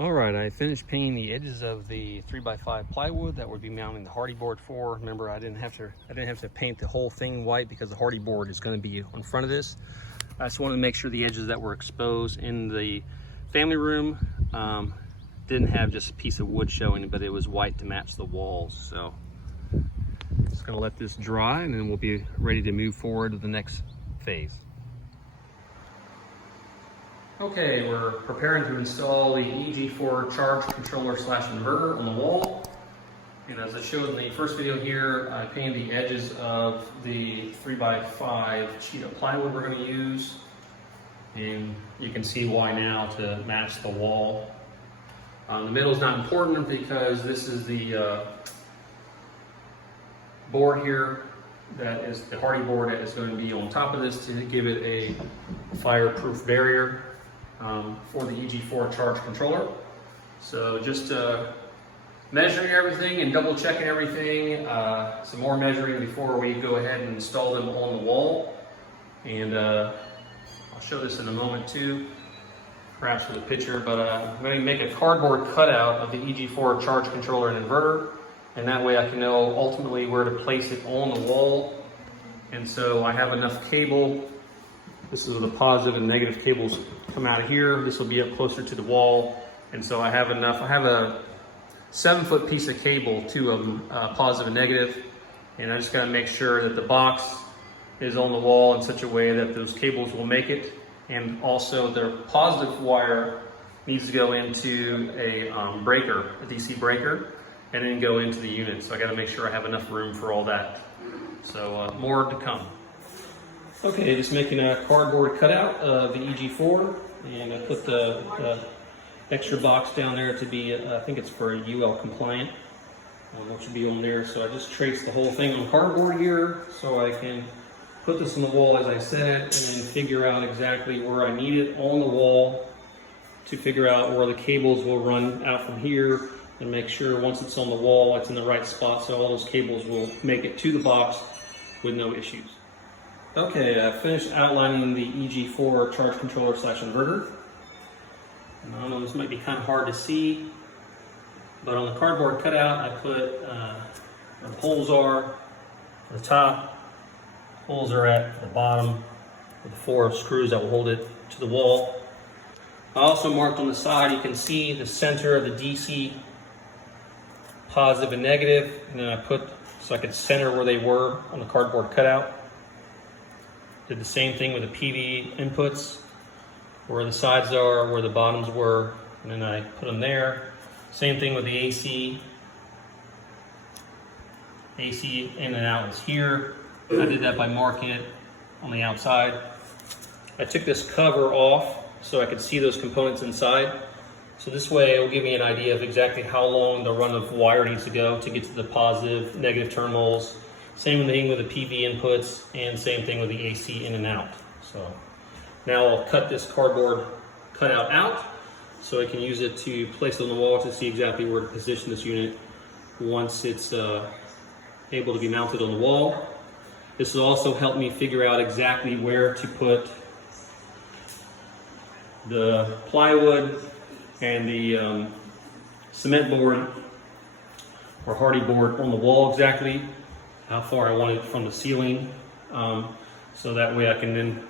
All right, I finished painting the edges of the 3x5 plywood that would be mounting the Hardie Board for. Remember, I didn't have to paint the whole thing white because the Hardie Board is going to be in front of this. I just wanted to make sure the edges that were exposed in the family room didn't have just a piece of wood showing, but it was white to match the walls. So just going to let this dry, and then we'll be ready to move forward to the next phase. Okay, we're preparing to install the EG4 charge controller / inverter on the wall. And as I showed in the first video here, I painted the edges of the 3x5 sheet of plywood we're going to use. And you can see why now to match the wall. The middle is not important because this is the board here. That is the Hardie board that is going to be on top of this to give it a fireproof barrier. For the EG4 charge controller. So just measuring everything and double checking everything, some more measuring before we go ahead and install them on the wall. And I'll show this in a moment too, perhaps with a picture, but I'm going to make a cardboard cutout of the EG4 charge controller and inverter, and that way I can know ultimately where to place it on the wall. And so I have enough cable. This is where the positive and negative cables come out of here. This will be up closer to the wall. And so I have enough. I have a 7-foot piece of cable, 2 of them, positive and negative. And I just got to make sure that the box is on the wall in such a way that those cables will make it. And also the positive wire needs to go into a breaker, a DC breaker, and then go into the unit. So I got to make sure I have enough room for all that. So more to come. Okay, just making a cardboard cutout of the EG4, and I put the extra box down there to be, I think it's for UL compliant, which will be on there. So I just traced the whole thing on cardboard here, so I can put this on the wall as I said, and then figure out exactly where I need it on the wall to figure out where the cables will run out from here, and make sure once it's on the wall, it's in the right spot, so all those cables will make it to the box with no issues. Okay, I finished outlining the EG4 charge controller / inverter. And I know this might be kind of hard to see, but on the cardboard cutout I put where the holes are at the top, holes are at the bottom with the 4 screws that will hold it to the wall. I also marked on the side, you can see the center of the DC positive and negative, and then I put so I could center where they were on the cardboard cutout. Did the same thing with the PV inputs, where the sides are, where the bottoms were, and then I put them there. Same thing with the AC. AC in and out is here. I did that by marking it on the outside. I took this cover off so I could see those components inside. So this way it will give me an idea of exactly how long the run of wire needs to go to get to the positive, negative terminals. Same thing with the PV inputs, and same thing with the AC in and out. So now I'll cut this cardboard cutout out so I can use it to place it on the wall to see exactly where to position this unit once it's able to be mounted on the wall. This will also help me figure out exactly where to put the plywood and the cement board or Hardie board on the wall, exactly how far I want it from the ceiling, so that way I can then,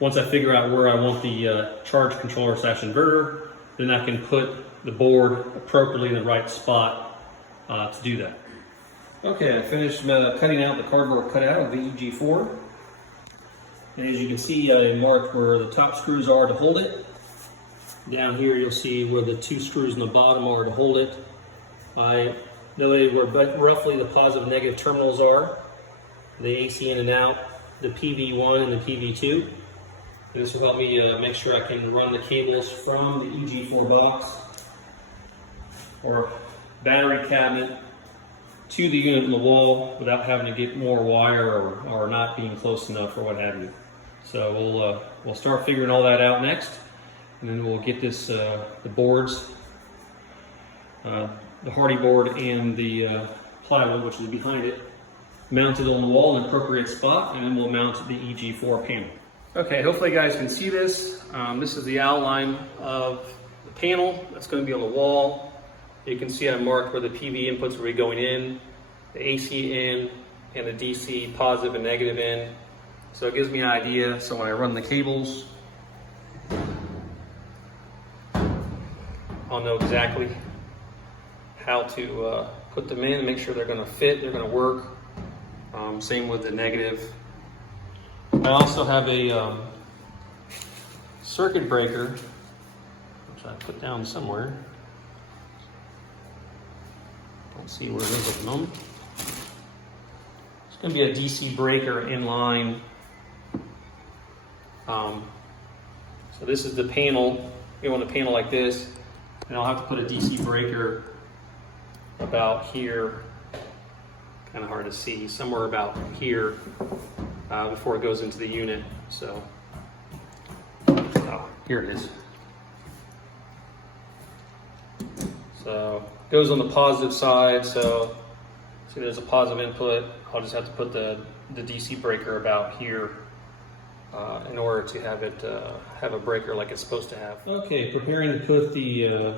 once I figure out where I want the charge controller / inverter, then I can put the board appropriately in the right spot to do that. Okay, I finished cutting out the cardboard cutout of the EG4. And as you can see, I marked where the top screws are to hold it. Down here you'll see where the 2 screws in the bottom are to hold it. I noted where roughly the positive and negative terminals are, the AC in and out, the PV1 and the PV2. And this will help me make sure I can run the cables from the EG4 box or battery cabinet to the unit on the wall without having to get more wire or not being close enough or what have you. So we'll start figuring all that out next, and then we'll get this the boards, the Hardie board and the plywood, which is behind it, mounted on the wall in an appropriate spot, and then we'll mount the EG4 panel. Okay, hopefully you guys can see this. This is the outline of the panel that's going to be on the wall. You can see I marked where the PV inputs will be going in, the AC in, and the DC positive and negative in. So it gives me an idea. So when I run the cables, I'll know exactly how to put them in and make sure they're going to fit, they're going to work. Same with the negative. I also have a circuit breaker, which I put down somewhere. Don't see where it is at the moment. It's going to be a DC breaker in line. So this is the panel. You want a panel like this, and I'll have to put a DC breaker about here. Kind of hard to see, somewhere about here before it goes into the unit. So, here it is. So, it goes on the positive side. So, see there's a positive input. I'll just have to put the DC breaker about here in order to have it have a breaker like it's supposed to have. Okay, preparing to put the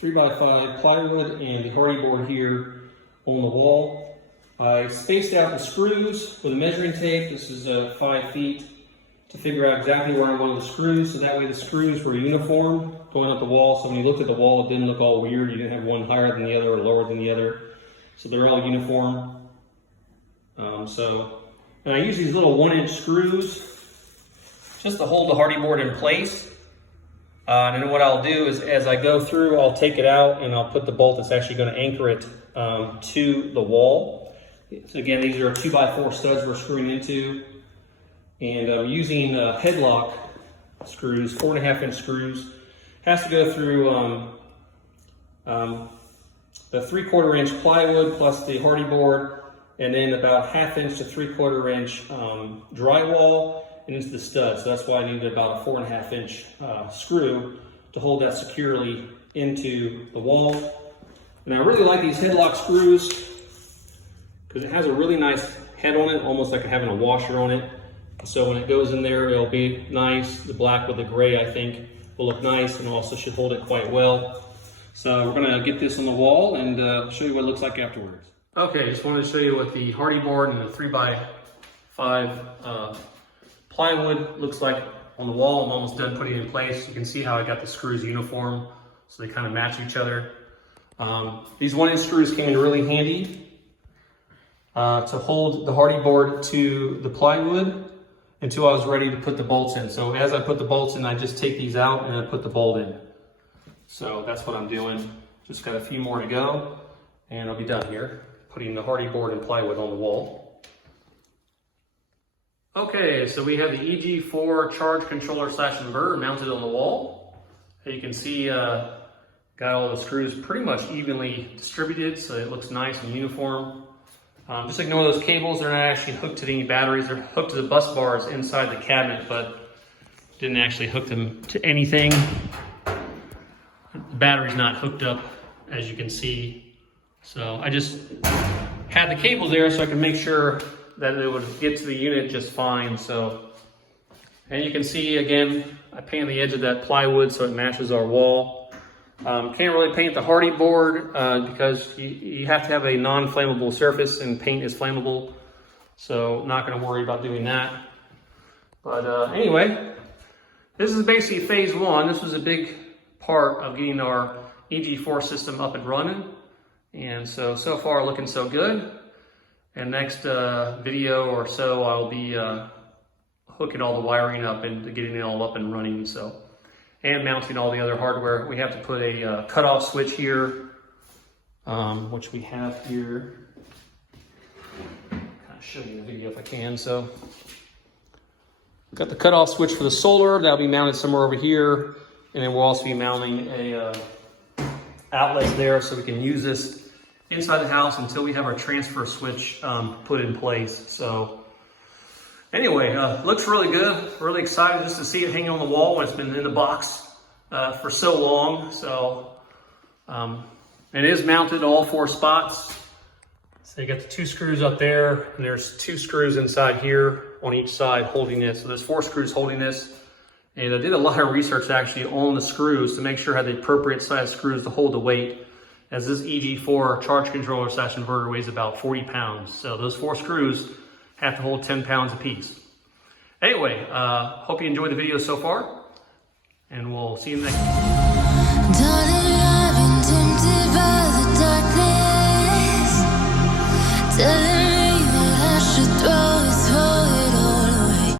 3x5 plywood and the Hardie board here on the wall. I spaced out the screws with a measuring tape. This is 5 feet to figure out exactly where I want the screws, so that way the screws were uniform going up the wall. So when you looked at the wall, it didn't look all weird. You didn't have one higher than the other or lower than the other. So they're all uniform. And I use these little 1-inch screws just to hold the Hardie board in place. And then what I'll do is, as I go through, I'll take it out and I'll put the bolt that's actually going to anchor it to the wall. So again, these are 2x4 studs we're screwing into, and I'm using headlock screws, 4.5-inch screws. Has to go through the 3/4-inch plywood plus the Hardie board, and then about 1/2 inch to 3/4 inch drywall and into the stud. So that's why I needed about a 4.5-inch screw to hold that securely into the wall. And I really like these headlock screws because it has a really nice head on it, almost like having a washer on it. So when it goes in there, it'll be nice. The black with the gray, I think, will look nice and also should hold it quite well. So we're gonna get this on the wall and show you what it looks like afterwards. Okay, just wanted to show you what the Hardie board and the 3x5 plywood looks like on the wall. I'm almost done putting it in place. You can see how I got the screws uniform, so they kind of match each other. These 1-inch screws came in really handy to hold the Hardie board to the plywood until I was ready to put the bolts in. So as I put the bolts in, I just take these out and I put the bolt in. So that's what I'm doing. Just got a few more to go and I'll be done here, putting the Hardie board and plywood on the wall. Okay, so we have the EG4 charge controller / inverter mounted on the wall. As you can see, got all the screws pretty much evenly distributed, so it looks nice and uniform. Just ignore those cables. They're not actually hooked to any batteries. They're hooked to the bus bars inside the cabinet, but didn't actually hook them to anything. The battery's not hooked up, as you can see. So I just had the cables there so I could make sure that it would get to the unit just fine. So, and you can see again, I painted the edge of that plywood so it matches our wall. Can't really paint the Hardie board because you have to have a non-flammable surface and paint is flammable. So not gonna worry about doing that. But anyway, this is basically phase 1. This was a big part of getting our EG4 system up and running. And so far looking so good. And next video or so, I'll be hooking all the wiring up and getting it all up and running. So, and mounting all the other hardware. We have to put a cutoff switch here, which we have here. Kind of show you the video if I can. So, got the cutoff switch for the solar. That'll be mounted somewhere over here, and then we'll also be mounting a outlet there so we can use this inside the house until we have our transfer switch put in place. So anyway, looks really good. Really excited just to see it hanging on the wall when it's been in the box for so long. So it is mounted all 4 spots. So you got the 2 screws up there, and there's 2 screws inside here on each side holding this. So there's 4 screws holding this, And I did a lot of research actually on the screws to make sure I had the appropriate size screws to hold the weight, as this EG4 charge controller / inverter weighs about 40 pounds. So those 4 screws have to hold 10 pounds apiece. Anyway, hope you enjoyed the video so far, and we'll see you next time. Darling, I've been tempted by the darkness.